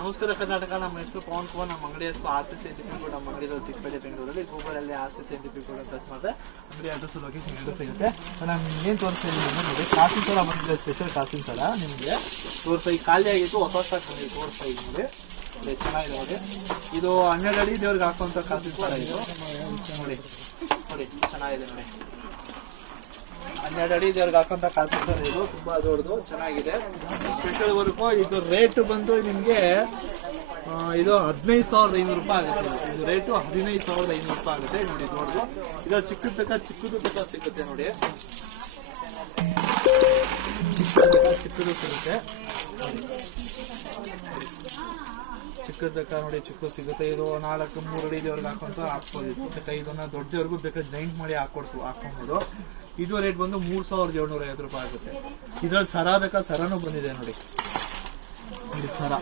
ನಮಸ್ಕಾರ ಕರ್ನಾಟಕ. ನಮ್ಮ ಹೆಸರು ಪವನ್ ಕುಮಾರ್. ನಮ್ಮ ಅಂಗಡಿ ಹೆಸರು RCC ಕೂಡ ನಮ್ಮ ಅಂಗಡಿ ಚಿಕ್ಕಪೇಟೆ ಬೆಂಗಳೂರಲ್ಲಿ. ಗೂಗಲಲ್ಲಿ RCC ಕೂಡ ಸರ್ಚ್ ಮಾಡಿದ್ರೆ ಅಂಗಡಿ ಅಡ್ರೆಸ್ ಲೊಕೇಶನ್ ಎಲ್ಲ ಸಿಗುತ್ತೆ. ನಾನು ಏನು ತೋರಿಸ್ತೀನಿ ನೋಡಿ, ಕಾಸಿನ ಸರ ಬಂದಿದೆ, ಸ್ಪೆಷಲ್ ಕಾಸಿನ ಸರ ನಿಮಗೆ ತೋರಿಸ್ತಾ. ಈಗ ಖಾಲಿ ಆಗಿತ್ತು, ಹೊಸ ಸ್ಟಾಕ್ ಬಂದಿದೆ, ತೋರಿಸ್ತಾ ಈಗ ನೋಡಿ. ಚೆನ್ನಾಗಿದೆ ನೋಡಿ. ಇದು 12 ಅಡಿ ದೇವ್ರಿಗೆ ಹಾಕುವಂಥ ಕಾಸಿನ ಸರ ಇದು ನೋಡಿ. ನೋಡಿ ಚೆನ್ನಾಗಿದೆ ನೋಡಿ. 12 ಅಡಿ ದೇವ್ರಿಗೆ ಹಾಕುವಂಥ ಕಾಸಿನ ಸರ ಇದು ತುಂಬಾ ದೊಡ್ಡದು, ಚೆನ್ನಾಗಿದೆ. Special work. ಇದು ರೇಟ್ ಬಂದು ನಿಮಗೆ ಇದು 15,500 ರೂಪಾಯಿ ಆಗುತ್ತೆ. ಇದು ರೇಟು 15,500 ರೂಪಾಯಿ ಆಗುತ್ತೆ ನೋಡಿ. ದೊಡ್ಡದು ಇದು ಚಿಕ್ಕದು ಬೇಕಾ ಚಿಕ್ಕದು ಬೇಕಾ ಸಿಗುತ್ತೆ ನೋಡಿ. ಚಿಕ್ಕದು ಸಿಗುತ್ತೆ, ಚಿಕ್ಕದು ಬೇಕಾ ನೋಡಿ, ಚಿಕ್ಕದು ಸಿಗುತ್ತೆ. ಇದು 4-3 ಅಡಿ ದೇವ್ರಿಗೆ ಹಾಕೊಂತ ಹಾಕ್ಬೋದು. ಬೇಕಾ ಇದನ್ನ ದೊಡ್ಡ ದೇವ್ರಿಗೂ ಬೇಕಾದ್ರೆ ಜೈಂಟ್ ಮಾಡಿ ಹಾಕೊಡ್ಬೋದು. ಇದು ರೇಟ್ ಬಂದು 3,750 ರೂಪಾಯಿ ಆಗುತ್ತೆ. ಇದ್ರಲ್ಲಿ ಸರ ಬೇಕಾ, ಸರನೂ ಬಂದಿದೆ ನೋಡಿ. ಸರ